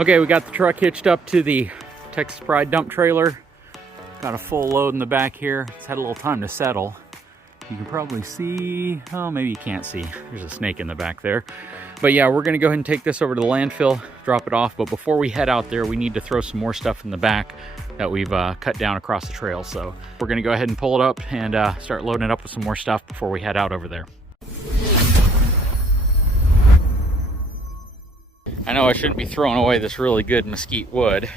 Okay, we got the truck hitched up to the Texas Pride dump trailer. Got a full load in the back here. It's had a little time to settle. You can probably see, oh, maybe you can't see. There's a snake in the back there. But yeah, we're gonna go ahead and take this over to the landfill, drop it off. But before we head out there, we need to throw some more stuff in the back that we've cut down across the trail. So we're gonna go ahead and pull it up and start loading it up with some more stuff before we head out over there. I know I shouldn't be throwing away this really good mesquite wood.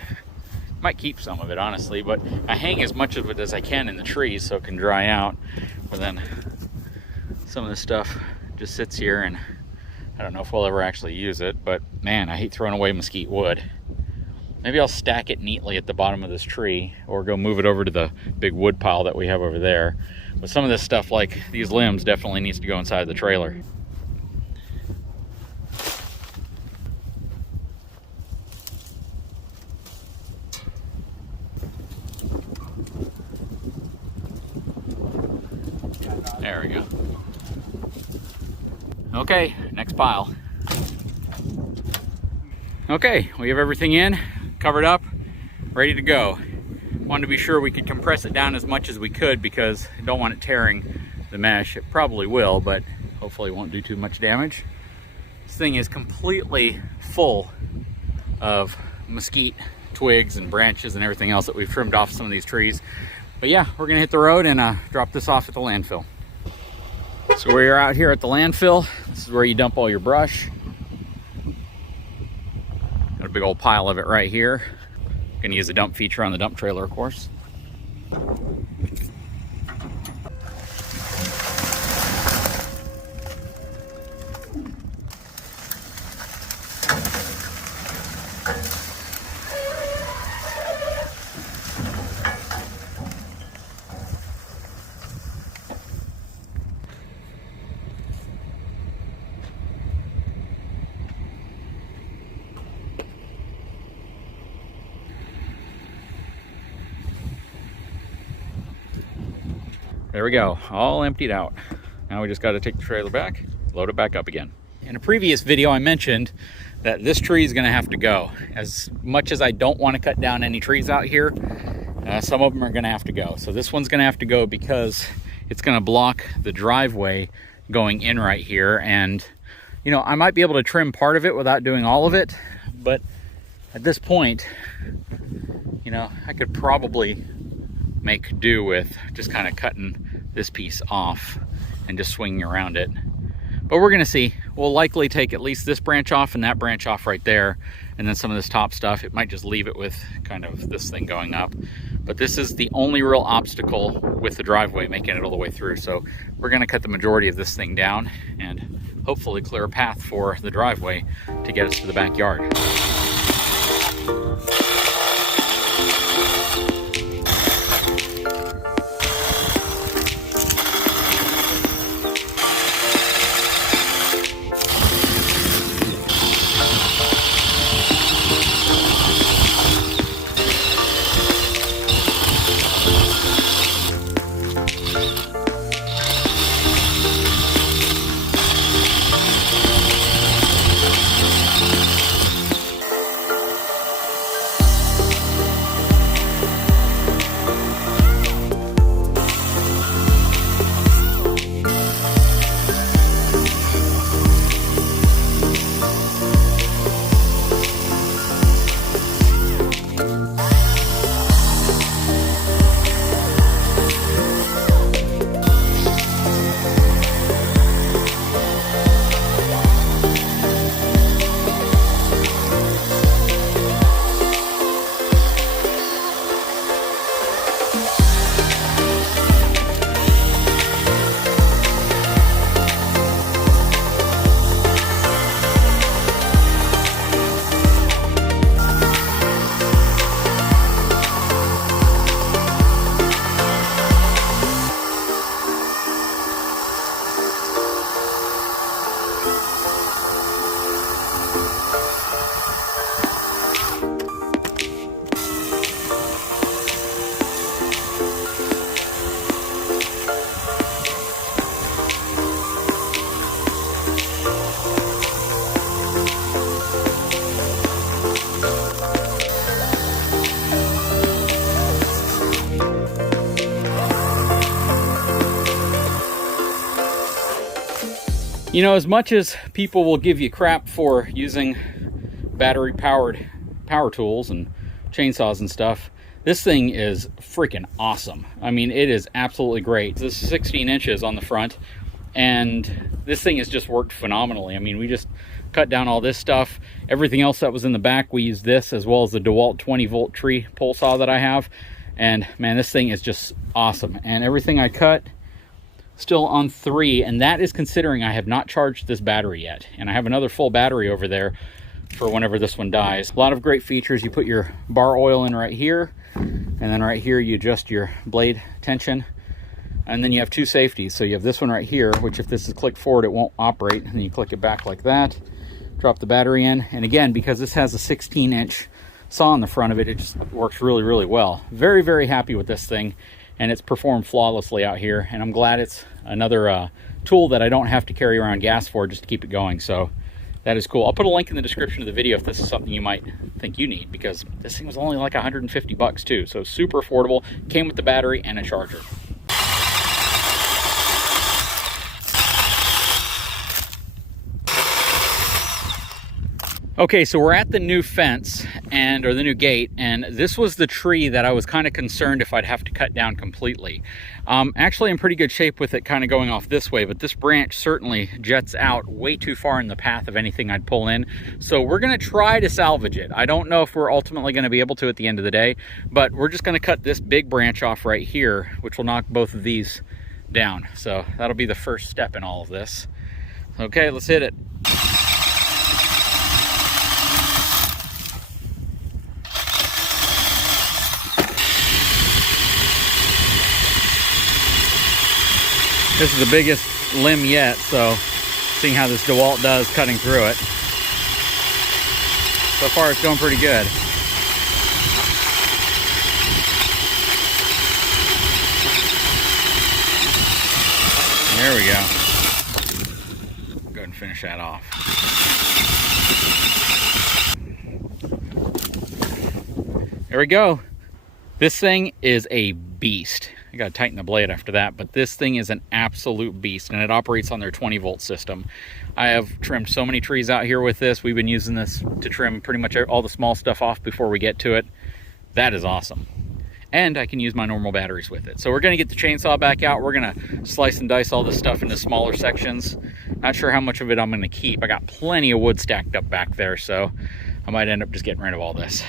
Might keep some of it, honestly, but I hang as much of it as I can in the trees so it can dry out. But then some of this stuff just sits here, and I don't know if we'll ever actually use it, but man, I hate throwing away mesquite wood. Maybe I'll stack it neatly at the bottom of this tree or go move it over to the big wood pile that we have over there. But some of this stuff, like these limbs, definitely needs to go inside the trailer. There we go. Okay, next pile. Okay, we have everything in, covered up, ready to go. Wanted to be sure we could compress it down as much as we could because I don't want it tearing the mesh. It probably will, but hopefully it won't do too much damage. This thing is completely full of mesquite twigs and branches and everything else that we've trimmed off some of these trees. But yeah, we're gonna hit the road and drop this off at the landfill. So we're out here at the landfill. This is where you dump all your brush. Got a big old pile of it right here. Gonna use the dump feature on the dump trailer, of course. There we go, all emptied out. Now we just got to take the trailer back, load it back up again. In a previous video, I mentioned that this tree is going to have to go. As much as I don't want to cut down any trees out here, some of them are going to have to go. So this one's going to have to go because it's going to block the driveway going in right here. And, you know, I might be able to trim part of it without doing all of it. But at this point, you know, I could probably make do with just kind of cutting this piece off and just swinging around it. But we're gonna see. We'll likely take at least this branch off and that branch off right there, and then some of this top stuff. It might just leave it with kind of this thing going up. But this is the only real obstacle with the driveway making it all the way through. So we're gonna cut the majority of this thing down and hopefully clear a path for the driveway to get us to the backyard. You know, as much as people will give you crap for using battery powered power tools and chainsaws and stuff, this thing is freaking awesome. I mean, it is absolutely great. This is 16 inches on the front, and this thing has just worked phenomenally. I mean, we just cut down all this stuff. Everything else that was in the back, we used this, as well as the DeWalt 20-volt tree pole saw that I have. And man, this thing is just awesome. And everything I cut, still on 3, and that is considering I have not charged this battery yet. And I have another full battery over there for whenever this one dies. A lot of great features. You put your bar oil in right here, and then right here you adjust your blade tension, and then you have 2 safeties. So you have this one right here, which if this is clicked forward, it won't operate, and then you click it back like that, drop the battery in, and again, because this has a 16-inch saw on the front of it, it just works really, really well. Very, very happy with this thing, and it's performed flawlessly out here, and I'm glad it's another tool that I don't have to carry around gas for just to keep it going. So that is cool. I'll put a link in the description of the video if this is something you might think you need, because this thing was only like 150 bucks too. So super affordable. Came with the battery and a charger. Okay, so we're at the new fence or the new gate, and this was the tree that I was kind of concerned if I'd have to cut down completely. Actually, in pretty good shape with it kind of going off this way, but this branch certainly jets out way too far in the path of anything I'd pull in. So we're gonna try to salvage it. I don't know if we're ultimately gonna be able to at the end of the day, but we're just gonna cut this big branch off right here, which will knock both of these down. So that'll be the first step in all of this. Okay, let's hit it. This is the biggest limb yet, so seeing how this DeWalt does cutting through it. So far it's going pretty good. There we go. Go ahead and finish that off. There we go. This thing is a beast. I gotta tighten the blade after that, but this thing is an absolute beast, and it operates on their 20-volt system. I have trimmed so many trees out here with this. We've been using this to trim pretty much all the small stuff off before we get to it. That is awesome. And I can use my normal batteries with it. So we're gonna get the chainsaw back out. We're gonna slice and dice all this stuff into smaller sections. Not sure how much of it I'm gonna keep. I got plenty of wood stacked up back there, so I might end up just getting rid of all this.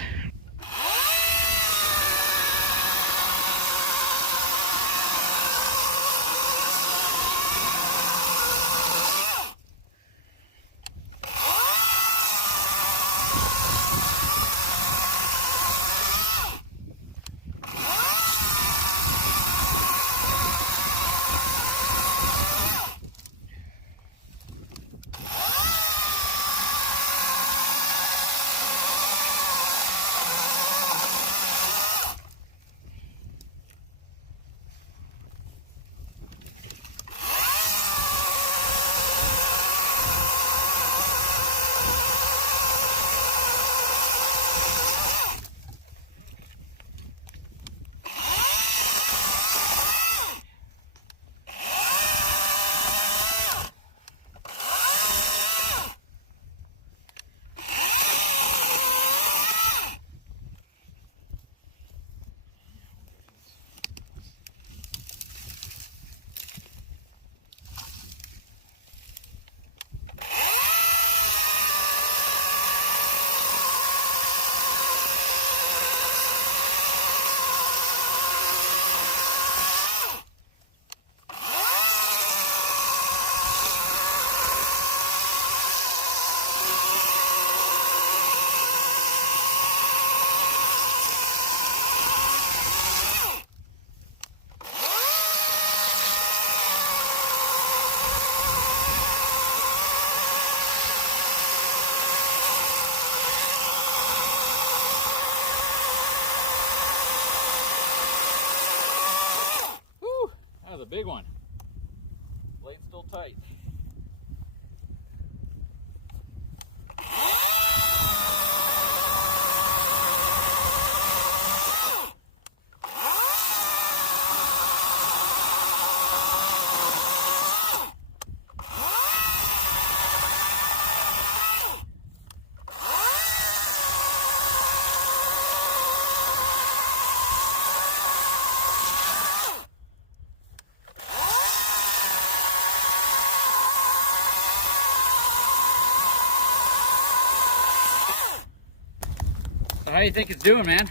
So how do you think it's doing, man?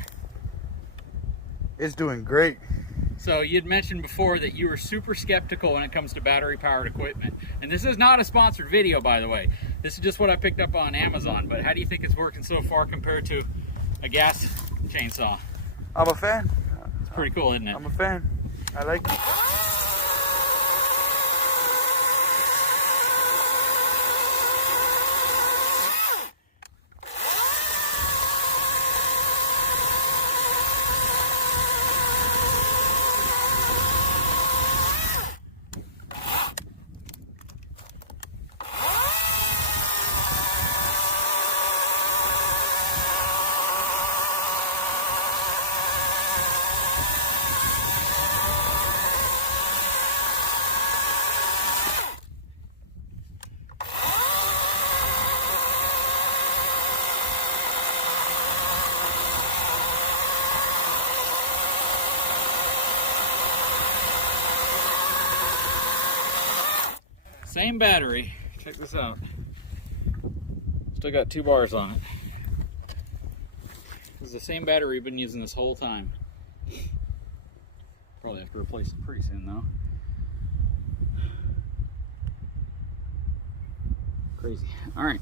It's doing great. So you'd mentioned before that you were super skeptical when it comes to battery powered equipment. And this is not a sponsored video, by the way. This is just what I picked up on Amazon. But how do you think it's working so far compared to a gas chainsaw? I'm a fan. It's pretty cool, isn't it? I'm a fan. I like it. Same battery. Check this out. Still got 2 bars on it. This is the same battery we've been using this whole time. Probably have to replace it pretty soon though. Crazy. All right.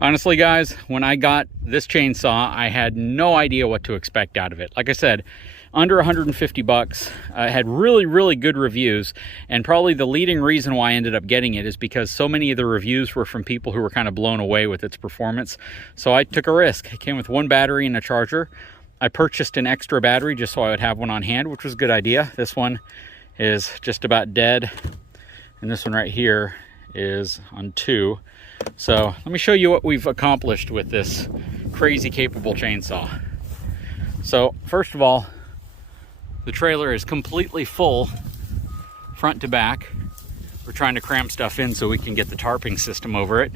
Honestly, guys, when I got this chainsaw, I had no idea what to expect out of it. Like I said, under 150 bucks. It had really, really good reviews, and probably the leading reason why I ended up getting it is because so many of the reviews were from people who were kind of blown away with its performance. So I took a risk. It came with 1 battery and a charger. I purchased an extra battery just so I would have one on hand, which was a good idea. This one is just about dead, and this one right here is on 2. So let me show you what we've accomplished with this crazy capable chainsaw. So first of all, the trailer is completely full front to back. We're trying to cram stuff in so we can get the tarping system over it.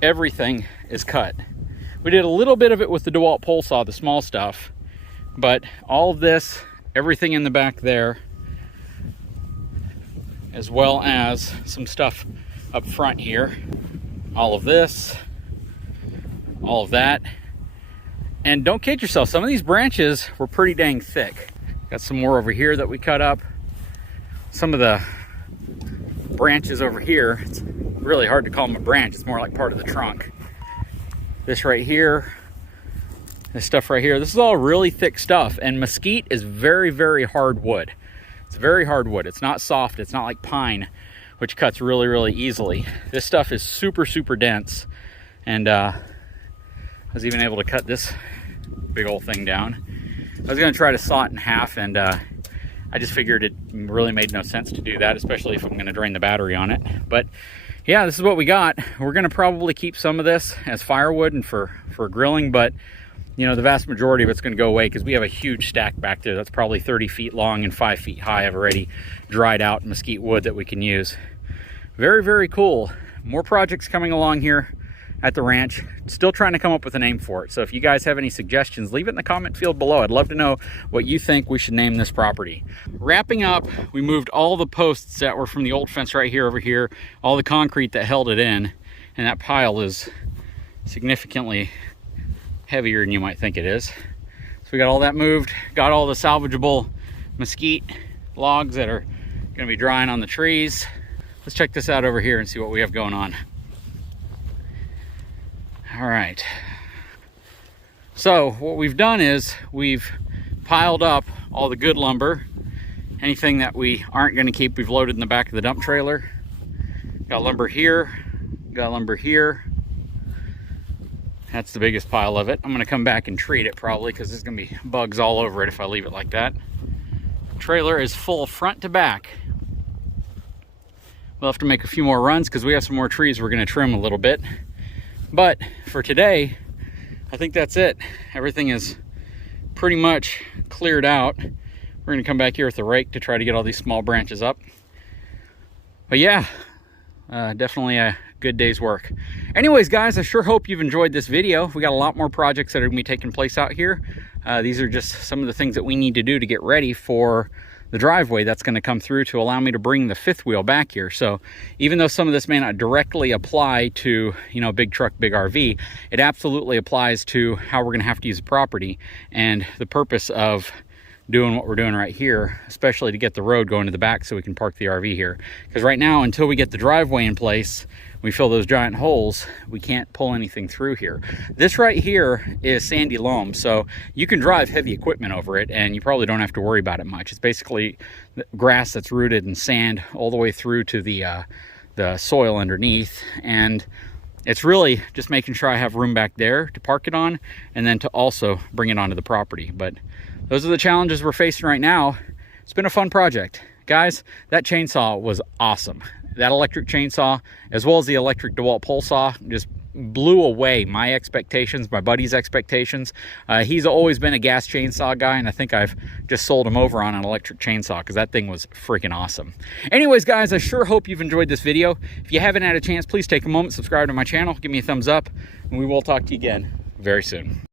Everything is cut. We did a little bit of it with the DeWalt Pole Saw, the small stuff, but all of this, everything in the back there, as well as some stuff up front here, all of this, all of that. And don't kid yourself, some of these branches were pretty dang thick. Got some more over here that we cut up. Some of the branches over here, it's really hard to call them a branch, it's more like part of the trunk. This right here, this stuff right here, this is all really thick stuff, and mesquite is very, very hard wood. It's very hard wood. It's not soft, it's not like pine, which cuts really, really easily. This stuff is super, super dense, and I was even able to cut this big old thing down. I was gonna try to saw it in half, and I just figured it really made no sense to do that, especially if I'm going to drain the battery on it. But yeah, this is what we got. We're going to probably keep some of this as firewood and for grilling, but you know, the vast majority of it's going to go away because we have a huge stack back there that's probably 30 feet long and 5 feet high of already dried out mesquite wood that we can use. Very, very cool. More projects coming along here at the ranch. Still trying to come up with a name for it. So if you guys have any suggestions, leave it in the comment field below. I'd love to know what you think we should name this property. Wrapping up, we moved all the posts that were from the old fence right here over here, all the concrete that held it in, and that pile is significantly heavier than you might think it is. So we got all that moved, got all the salvageable mesquite logs that are going to be drying on the trees. Let's check this out over here and see what we have going on. All right, so what we've done is we've piled up all the good lumber. Anything that we aren't going to keep, we've loaded in the back of the dump trailer. Got lumber here, got lumber here. That's the biggest pile of it. I'm going to come back and treat it probably because there's going to be bugs all over it if I leave it like that. The trailer is full front to back. We'll have to make a few more runs because we have some more trees we're going to trim a little bit. But for today, I think that's it. Everything is pretty much cleared out. We're gonna come back here with the rake to try to get all these small branches up. But yeah, definitely a good day's work. Anyways, guys, I sure hope you've enjoyed this video. We got a lot more projects that are gonna be taking place out here. These are just some of the things that we need to do to get ready for the driveway that's going to come through to allow me to bring the fifth wheel back here. So even though some of this may not directly apply to, you know, big truck, big RV, it absolutely applies to how we're going to have to use the property and the purpose of doing what we're doing right here, especially to get the road going to the back so we can park the RV here. Because right now, until we get the driveway in place, we fill those giant holes, we can't pull anything through here. This right here is sandy loam, so you can drive heavy equipment over it and you probably don't have to worry about it much. It's basically grass that's rooted in sand all the way through to the soil underneath, and it's really just making sure I have room back there to park it on and then to also bring it onto the property. But those are the challenges we're facing right now. It's been a fun project. Guys, that chainsaw was awesome. That electric chainsaw, as well as the electric DeWalt Pole Saw, just blew away my expectations, my buddy's expectations. He's always been a gas chainsaw guy, and I think I've just sold him over on an electric chainsaw because that thing was freaking awesome. Anyways, guys, I sure hope you've enjoyed this video. If you haven't had a chance, please take a moment, subscribe to my channel, give me a thumbs up, and we will talk to you again very soon.